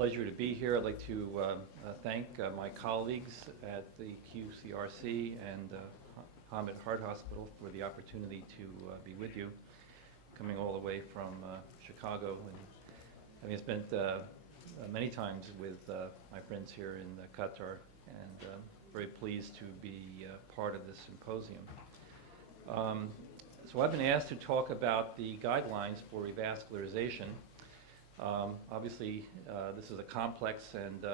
pleasure to be here. I'd like to thank my colleagues at the QCRC and Hamid Heart Hospital for the opportunity to be with you, coming all the way from Chicago. And having spent many times with my friends here in Qatar, and very pleased to be part of this symposium. So I've been asked to talk about the guidelines for revascularization. Obviously, this is a complex and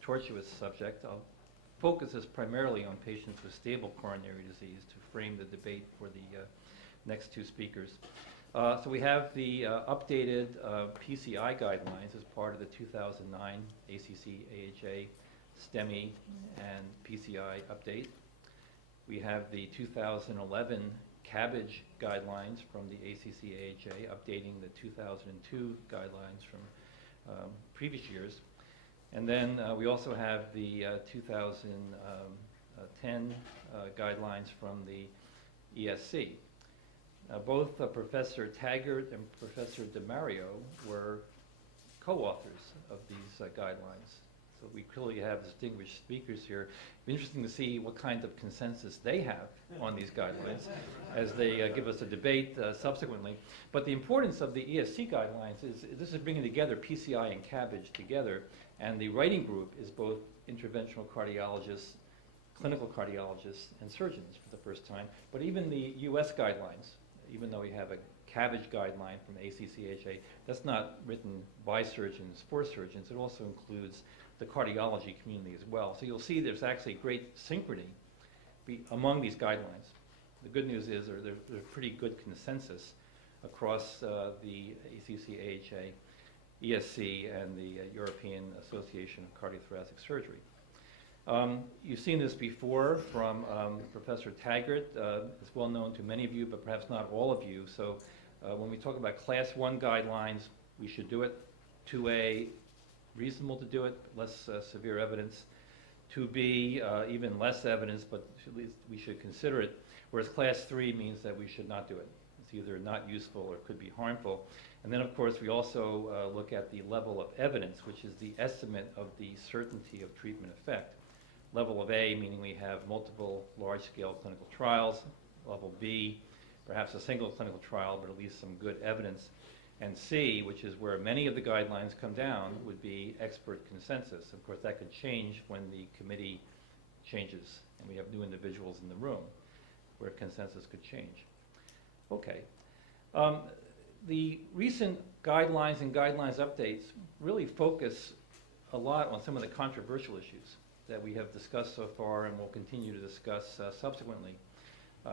tortuous subject. I'll focus this primarily on patients with stable coronary disease to frame the debate for the next two speakers. So we have the updated PCI guidelines as part of the 2009 ACC-AHA STEMI and PCI update. We have the 2011 CABA guidelines from the ACC-AHA, updating the 2002 guidelines from previous years. And then we also have the 2010 guidelines from the ESC. Both Professor Taggart and Professor DeMario were co-authors of these guidelines. So we clearly have distinguished speakers here. It'd be interesting to see what kind of consensus they have on these guidelines as they give us a debate subsequently. But the importance of the ESC guidelines is this is bringing together PCI and CABA together, and the writing group is both interventional cardiologists, clinical cardiologists, and surgeons for the first time. But even the US guidelines, even though we have a CABA guideline from ACC-AHA, that's not written by surgeons for surgeons. It also includes the cardiology community as well. So you'll see there's actually great synchrony among these guidelines. The good news is there's pretty good consensus across the ACC-AHA, ESC, and the European Association of Cardiothoracic Surgery. You've seen this before from Professor Taggart. It's well known to many of you, but perhaps not all of you. So when we talk about Class 1 guidelines, we should do it. 2A, reasonable to do it, less severe evidence. 2B, even less evidence, but at least we should consider it. Whereas Class 3 means that we should not do it. It's either not useful or could be harmful. And then, of course, we also look at the level of evidence, which is the estimate of the certainty of treatment effect. Level of A, meaning we have multiple large-scale clinical trials. Level B, perhaps a single clinical trial, but at least some good evidence. And C, which is where many of the guidelines come down, would be expert consensus. Of course, that could change when the committee changes and we have new individuals in the room where consensus could change. Okay. The recent guidelines and guidelines updates really focus a lot on some of the controversial issues that we have discussed so far and will continue to discuss subsequently.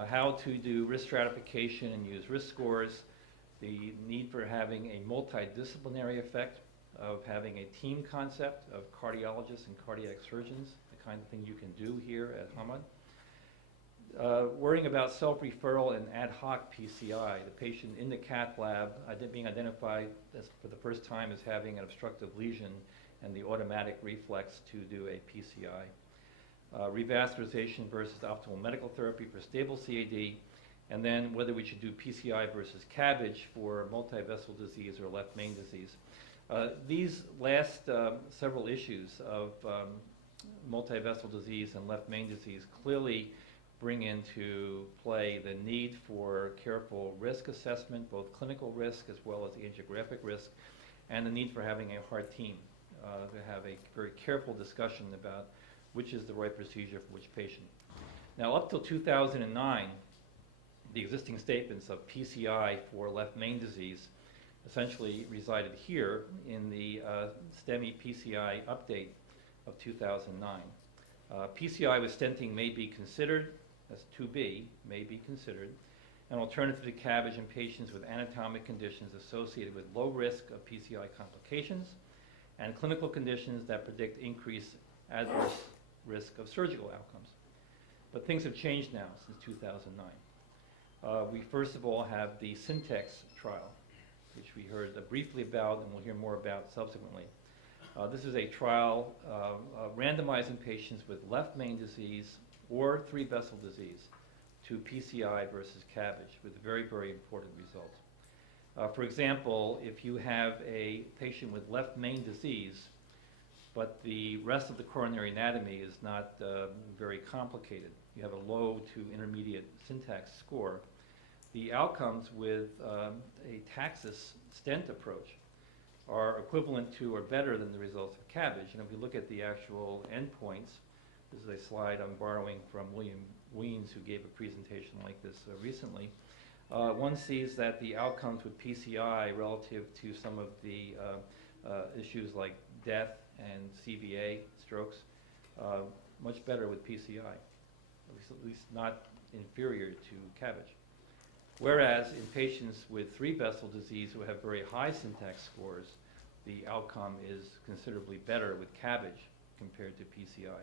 How to do risk stratification and use risk scores, the need for having a multidisciplinary effect of having a team concept of cardiologists and cardiac surgeons, the kind of thing you can do here at Hamid. Worrying about self-referral and ad hoc PCI, the patient in the cath lab being identified for the first time as having an obstructive lesion and the automatic reflex to do a PCI. Revascularization versus optimal medical therapy for stable CAD, and then whether we should do PCI versus CABA for multivessel disease or left main disease. These last several issues of multivessel disease and left main disease clearly bring into play the need for careful risk assessment, both clinical risk as well as angiographic risk, and the need for having a heart team to have a very careful discussion about which is the right procedure for which patient. Now, up till 2009, the existing statements of PCI for left main disease essentially resided here in the STEMI PCI update of 2009. PCI with stenting may be considered, that's 2B, may be considered, an alternative to CABA in patients with anatomic conditions associated with low risk of PCI complications and clinical conditions that predict increased adverse risk of surgical outcomes. But things have changed now since 2009. We first of all have the Syntex trial, which we heard briefly about and we'll hear more about subsequently. This is a trial randomizing patients with left main disease or three-vessel disease to PCI versus CABA with very, very important results. For example, if you have a patient with left main disease, but the rest of the coronary anatomy is not very complicated, you have a low to intermediate syntax score, the outcomes with a Taxus stent approach are equivalent to or better than the results of CABA. And if we look at the actual endpoints, this is a slide I'm borrowing from William Weens, who gave a presentation like this recently. One sees that the outcomes with PCI relative to some of the issues like death and CVA, strokes, much better with PCI, at least not inferior to CABG. Whereas in patients with three-vessel disease who have very high syntax scores, the outcome is considerably better with CABG compared to PCI.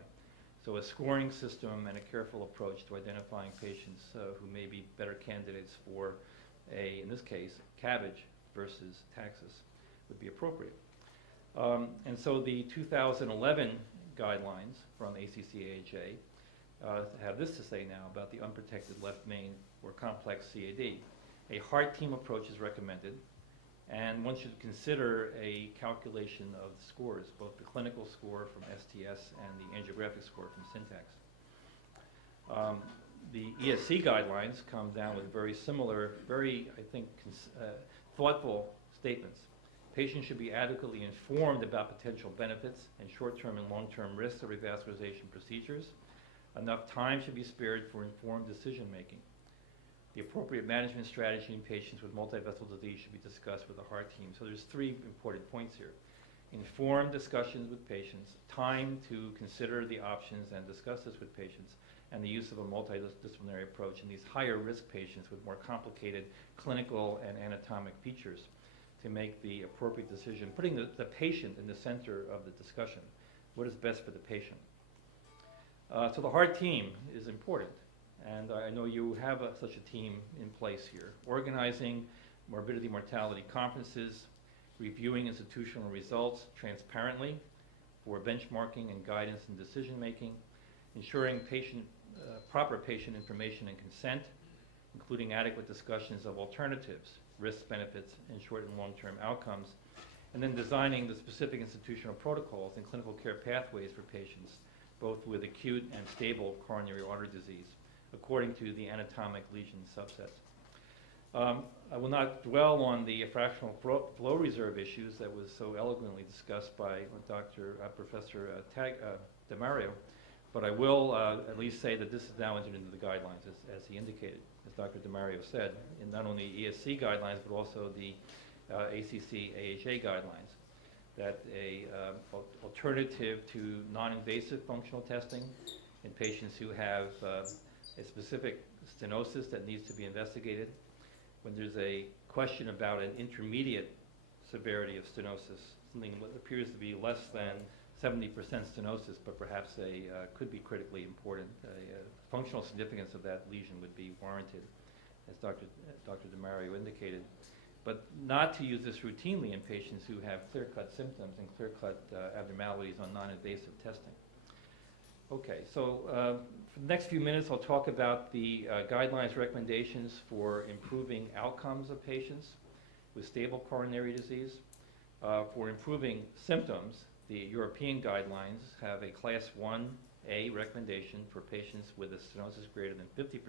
So a scoring system and a careful approach to identifying patients who may be better candidates for in this case, CABG versus Taxus would be appropriate. And so the 2011 guidelines from ACC-AHA have this to say now about the unprotected left main or complex CAD. A heart team approach is recommended, and one should consider a calculation of the scores, both the clinical score from STS and the angiographic score from syntax. The ESC guidelines come down with very similar, very, I think, thoughtful statements. Patients should be adequately informed about potential benefits and short-term and long-term risks of revascularization procedures. Enough time should be spared for informed decision-making. The appropriate management strategy in patients with multivessel disease should be discussed with the heart team. So there's three important points here. Informed discussions with patients, time to consider the options and discuss this with patients, and the use of a multidisciplinary approach in these higher risk patients with more complicated clinical and anatomic features to make the appropriate decision, putting the patient in the center of the discussion. What is best for the patient? So the heart team is important, and I know you have such a team in place here. Organizing morbidity mortality conferences, reviewing institutional results transparently for benchmarking and guidance in decision making, ensuring proper patient information and consent, including adequate discussions of alternatives, risks, benefits, and short and long-term outcomes, and then designing the specific institutional protocols and clinical care pathways for patients, both with acute and stable coronary artery disease, according to the anatomic lesion subsets. I will not dwell on the fractional flow reserve issues that was so eloquently discussed by Professor DeMario, but I will at least say that this is now entered into the guidelines, as he indicated, as Dr. DeMario said, in not only ESC guidelines, but also the ACC-AHA guidelines, that a alternative to non-invasive functional testing in patients who have a specific stenosis that needs to be investigated, when there's a question about an intermediate severity of stenosis, something that appears to be less than 70% stenosis, but perhaps could be critically important. Functional significance of that lesion would be warranted, as Dr. DeMario indicated, but not to use this routinely in patients who have clear-cut symptoms and clear-cut abnormalities on non-invasive testing. Okay, so for the next few minutes, I'll talk about the guidelines recommendations for improving outcomes of patients with stable coronary disease. For improving symptoms, the European guidelines have a Class 1A recommendation for patients with a stenosis greater than 50%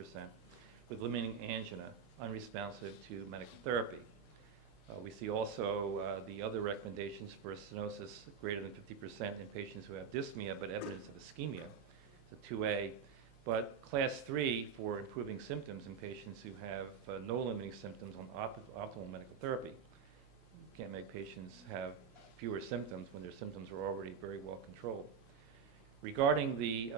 with limiting angina, unresponsive to medical therapy. We see also the other recommendations for stenosis greater than 50% in patients who have dyspnea but evidence of ischemia, it's a 2A, but Class 3 for improving symptoms in patients who have no limiting symptoms on optimal medical therapy. You can't make patients have fewer symptoms when their symptoms are already very well controlled. Regarding the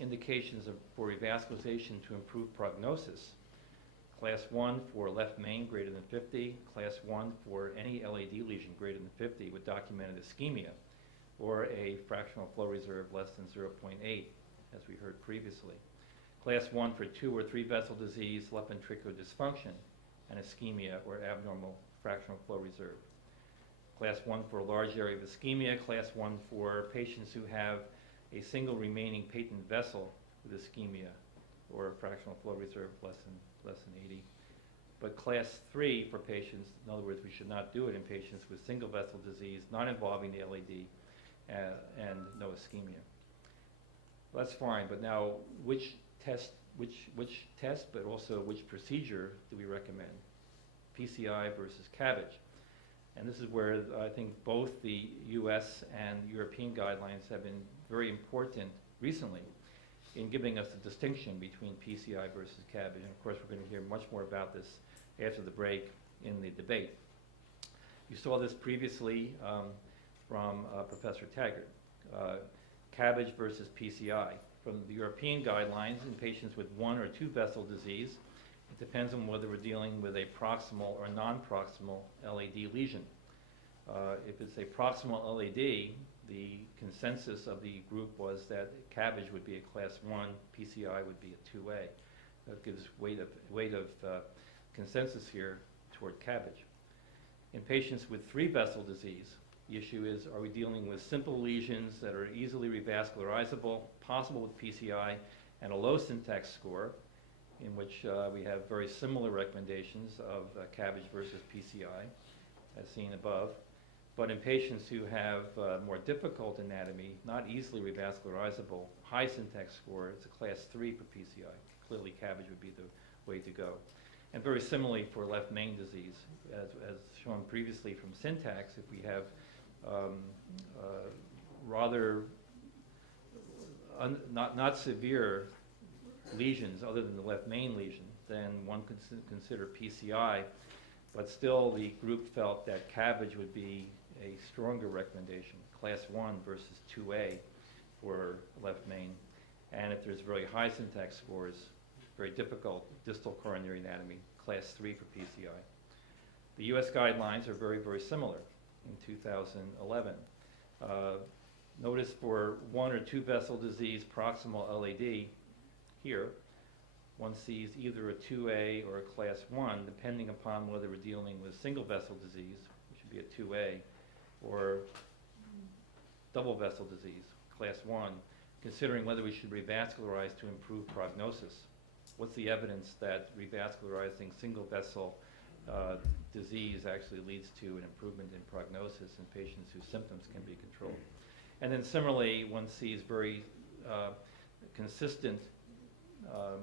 indications for revascularization to improve prognosis, Class 1 for left main greater than 50, Class 1 for any LAD lesion greater than 50 with documented ischemia, or a fractional flow reserve less than 0.8, as we heard previously. Class 1 for 2 or 3 vessel disease, left ventricular dysfunction, and ischemia or abnormal fractional flow reserve. Class 1 for a large area of ischemia, Class 1 for patients who have a single remaining patent vessel with ischemia or a fractional flow reserve less than 80. but class 3 for patients, in other words, we should not do it in patients with single vessel disease, not involving the LAD, and no ischemia. Well, that's fine, but now which test, but also which procedure do we recommend? PCI versus CABA. And this is where I think both the US and European guidelines have been very important recently in giving us the distinction between PCI versus CABA. And of course, we're going to hear much more about this after the break in the debate. You saw this previously from Professor Taggart. CABA versus PCI. From the European guidelines, in patients with 1 or 2 vessel disease, it depends on whether we're dealing with a proximal or non-proximal LAD lesion. If it's a proximal LAD, the consensus of the group was that CABA would be a class 1, PCI would be a 2A. That gives weight of consensus here toward CABA. In patients with 3 vessel disease, the issue is, are we dealing with simple lesions that are easily revascularizable, possible with PCI, and a low syntax score, in which we have very similar recommendations of CABA versus PCI, as seen above. But in patients who have more difficult anatomy, not easily revascularizable, high syntax score, it's a class 3 for PCI. Clearly, CABA would be the way to go. And very similarly for left main disease, as shown previously from syntax, if we have rather not severe lesions other than the left main lesion, then one could consider PCI, but still the group felt that CABA would be a stronger recommendation, class 1 versus 2A for left main. And if there's very high syntax scores, very difficult distal coronary anatomy, class 3 for PCI. The US guidelines are very, very similar in 2011. Notice for 1 or 2 vessel disease proximal LAD here, one sees either a 2A or a class 1, depending upon whether we're dealing with single vessel disease, which would be a 2A, or double vessel disease, class 1, considering whether we should revascularize to improve prognosis. What's the evidence that revascularizing single vessel disease actually leads to an improvement in prognosis in patients whose symptoms can be controlled? And then similarly, one sees very consistent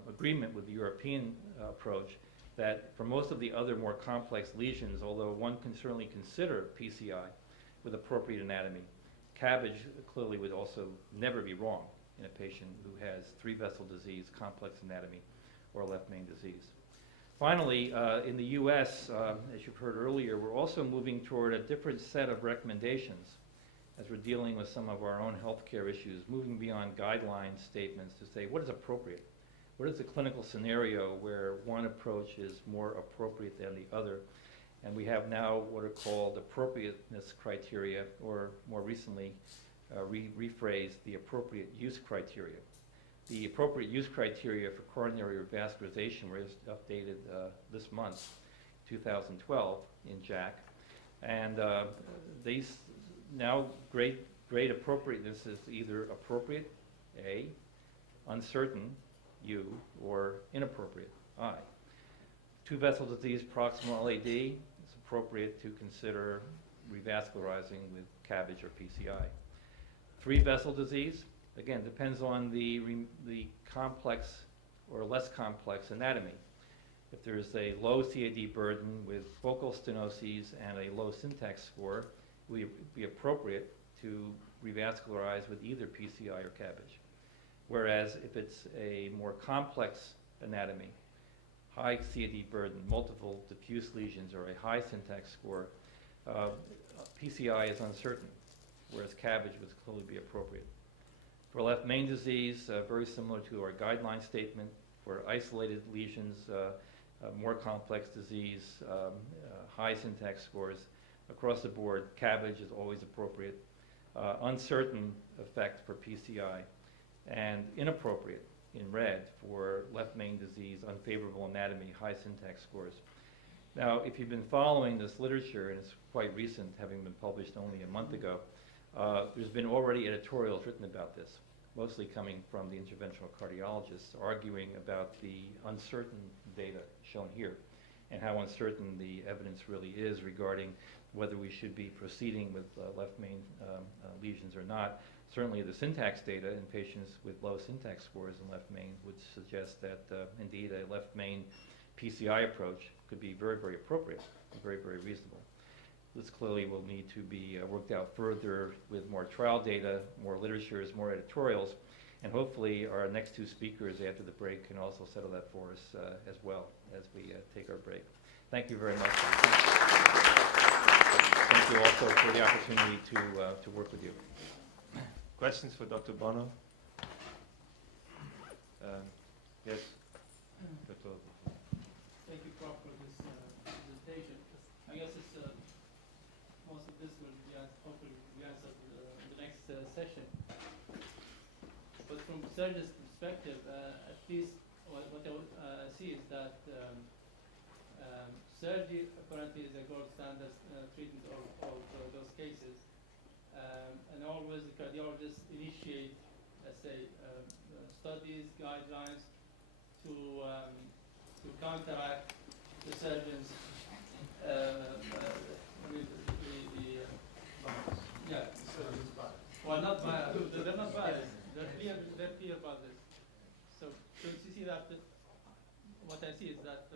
agreement with the European approach that for most of the other more complex lesions, although one can certainly consider PCI with appropriate anatomy, CABA clearly would also never be wrong in a patient who has 3 vessel disease, complex anatomy, or left main disease. Finally, in the US, as you've heard earlier, we're also moving toward a different set of recommendations as we're dealing with some of our own healthcare issues, moving beyond guideline statements to say what is appropriate. What is the clinical scenario where one approach is more appropriate than the other? And we have now what are called appropriateness criteria, or more recently rephrased, the appropriate use criteria. The appropriate use criteria for coronary revascularization was updated this month, 2012, in JAC. And these now grade appropriateness is either appropriate, A, uncertain, U, or inappropriate, I. 2 vessel disease proximal LAD, it's appropriate to consider revascularizing with CABA or PCI. 3 vessel disease, again, depends on the complex or less complex anatomy. If there's a low CAD burden with focal stenoses and a low syntax score, it would be appropriate to revascularize with either PCI or CABA. Whereas if it's a more complex anatomy, high CAD burden, multiple diffuse lesions, or a high syntax score, PCI is uncertain, whereas CABA would clearly be appropriate. For left main disease, very similar to our guideline statement, for isolated lesions, more complex disease, high syntax scores, across the board, CABA is always appropriate. Uncertain effect for PCI, and inappropriate in red for left main disease, unfavorable anatomy, high syntax scores. Now, if you've been following this literature, and it's quite recent, having been published only a month ago, there's been already editorials written about this, mostly coming from the interventional cardiologists, arguing about the uncertain data shown here. and how uncertain the evidence really is regarding whether we should be proceeding with left main lesions or not. Certainly the syntax data in patients with low syntax scores in left main would suggest that indeed a left main PCI approach could be very, very appropriate and very, very reasonable. This clearly will need to be worked out further with more trial data, more literatures, more editorials, and hopefully our next two speakers after the break can also settle that for us as well as we take our break. Thank you very much. Thank you also for the opportunity to work with you. Questions for Dr. Bonow? Yes, Dr. Thank you, Prof, for this presentation. I guess it's most of this will be hopefully be answered in the next session. But from surgeon's perspective, at least what I see is that surgery apparently is a gold standard treatment of those cases. And always the cardiologists initiate, let's say, studies, guidelines to counteract the surgeons' yeah. Well, not biased. They're not biased. They're clear about this. So you see that what I see is that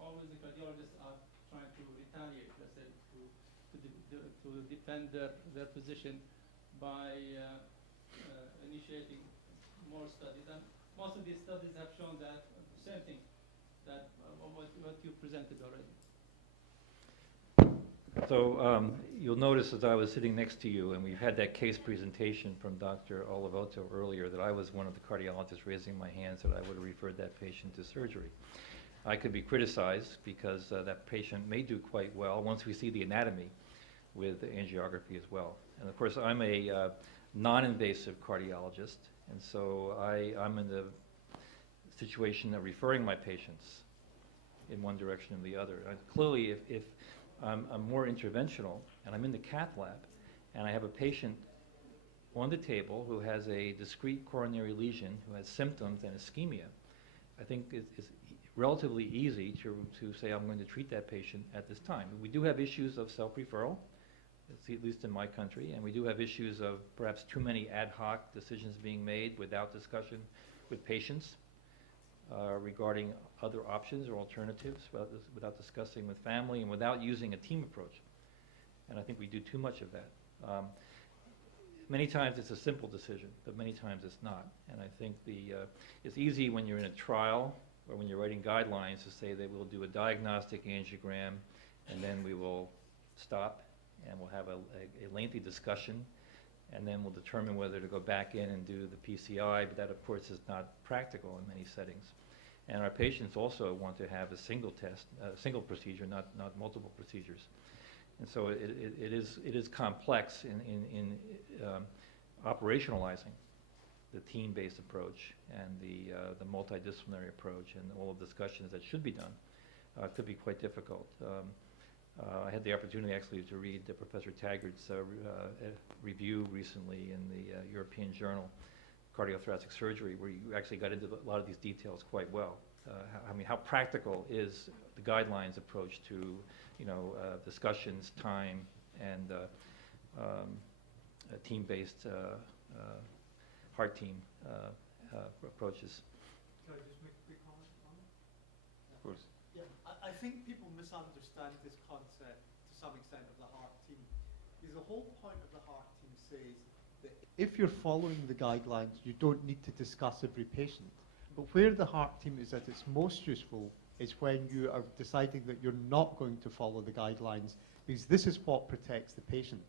always the cardiologists are trying to retaliate, let's say, to defend their position by initiating more studies. And most of these studies have shown that the same thing, that what you presented already. So you'll notice as I was sitting next to you, and we had that case presentation from Dr. Olivoto earlier, that I was one of the cardiologists raising my hands that I would have referred that patient to surgery. I could be criticized because that patient may do quite well once we see the anatomy with the angiography as well. And of course, I'm a non-invasive cardiologist, and so I'm in the situation of referring my patients in one direction or the other. Clearly, if I'm more interventional, and I'm in the cath lab, and I have a patient on the table who has a discrete coronary lesion, who has symptoms and ischemia, I think it's relatively easy to say I'm going to treat that patient at this time. We do have issues of self-referral, at least in my country, and we do have issues of perhaps too many ad hoc decisions being made without discussion with patients regarding other options or alternatives, without discussing with family and without using a team approach. And I think we do too much of that. Many times it's a simple decision, but many times it's not. And I think it's easy when you're in a trial or when you're writing guidelines to say that we'll do a diagnostic angiogram and then we will stop and we'll have a lengthy discussion, and then we'll determine whether to go back in and do the PCI, but that of course is not practical in many settings. And our patients also want to have a single test, a single procedure, not multiple procedures. And so it is complex in operationalizing the team-based approach and the multidisciplinary approach and all of the discussions that should be done. Could be quite difficult. I had the opportunity actually to read Professor Taggart's review recently in the European Journal, Cardiothoracic Surgery, where you actually got into a lot of these details quite well. How practical is the guidelines approach to, discussions, time, and team-based heart team approaches. Can I just make a quick comment on it? Of course. Yeah, I think people misunderstand this concept to some extent of the heart team. Because the whole point of the heart team says that if you're following the guidelines, you don't need to discuss every patient. But where the heart team is at its most useful is when you are deciding that you're not going to follow the guidelines, because this is what protects the patient.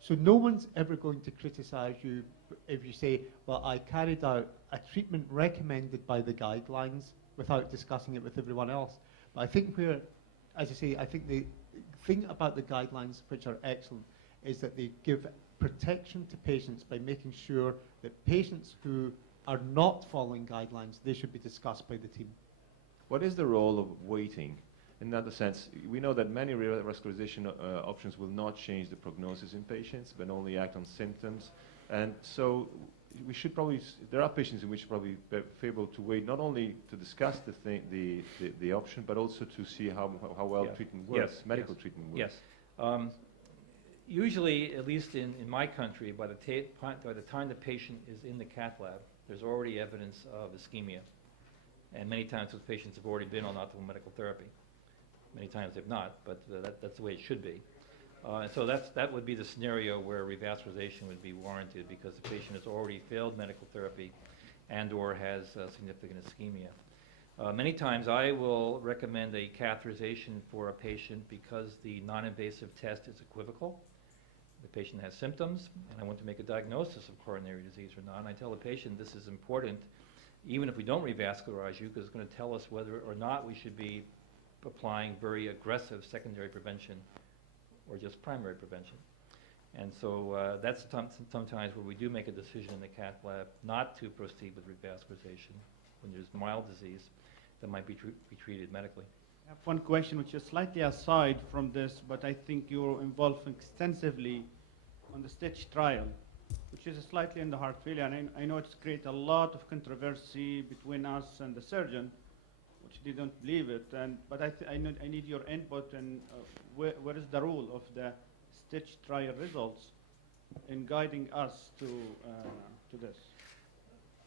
So no one's ever going to criticize you if you say, well, I carried out a treatment recommended by the guidelines without discussing it with everyone else. But I think as I say, I think the thing about the guidelines, which are excellent, is that they give protection to patients by making sure that patients who are not following guidelines, they should be discussed by the team. What is the role of waiting? In that sense, we know that many revascularization options will not change the prognosis in patients, but only act on symptoms. And so we should probably, there are patients in which probably favorable to wait, not only to discuss the option, but also to see how well Yes. treatment works, Yes, medical yes, treatment works. Yes. Usually, at least in my country, by the time the patient is in the cath lab, there's already evidence of ischemia. And many times those patients have already been on optimal medical therapy. Many times they've not, but that's the way it should be. And so that would be the scenario where revascularization would be warranted because the patient has already failed medical therapy and or has significant ischemia. Many times I will recommend a catheterization for a patient because the non-invasive test is equivocal. The patient has symptoms, and I want to make a diagnosis of coronary disease or not. And I tell the patient this is important, even if we don't revascularize you, because it's going to tell us whether or not we should be applying very aggressive secondary prevention or just primary prevention. And so that's sometimes where we do make a decision in the cath lab not to proceed with revascularization when there's mild disease that might be treated medically. I have one question which is slightly aside from this, but I think you're involved extensively on the STITCH trial, which is slightly in the heart failure. And I know it's created a lot of controversy between us and the surgeon, which they don't believe it. But I need your input and where is the role of the STITCH trial results in guiding us to this?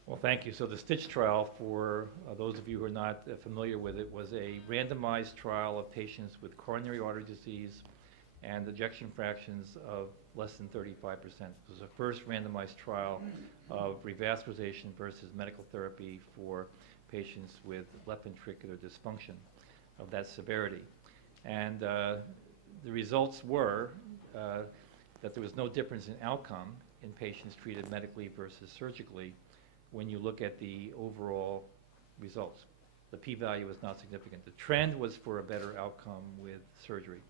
Well, thank you. So the STITCH trial, for those of you who are not familiar with it, was a randomized trial of patients with coronary artery disease and ejection fractions of less than 35%. It was the first randomized trial of revascularization versus medical therapy for patients with left ventricular dysfunction of that severity. And the results were that there was no difference in outcome in patients treated medically versus surgically when you look at the overall results. The p-value was not significant. The trend was for a better outcome with surgery,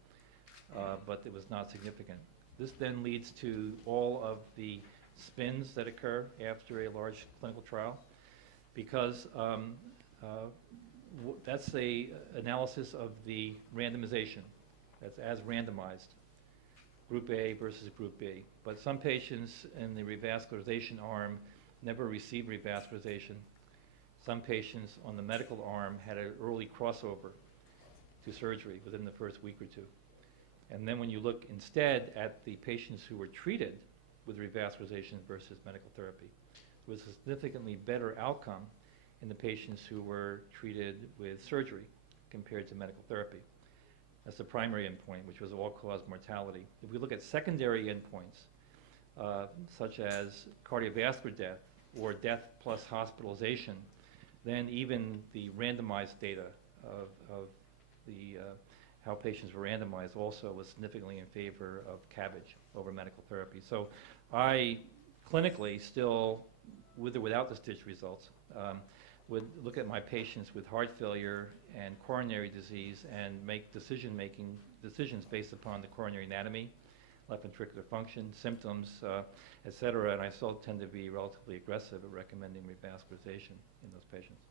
but it was not significant. This then leads to all of the spins that occur after a large clinical trial, because that's the analysis of the randomization. That's as randomized, Group A versus Group B. But some patients in the revascularization arm never received revascularization. Some patients on the medical arm had an early crossover to surgery within the first week or two. And then when you look instead at the patients who were treated with revascularization versus medical therapy, there was a significantly better outcome in the patients who were treated with surgery compared to medical therapy. That's the primary endpoint, which was all-cause mortality. If we look at secondary endpoints, such as cardiovascular death or death plus hospitalization, then even the randomized data of the how patients were randomized also was significantly in favor of CABA over medical therapy. So I clinically still, with or without the STITCH results, would look at my patients with heart failure and coronary disease and make decisions based upon the coronary anatomy, left ventricular function, symptoms, et cetera, and I still tend to be relatively aggressive at recommending revascularization in those patients.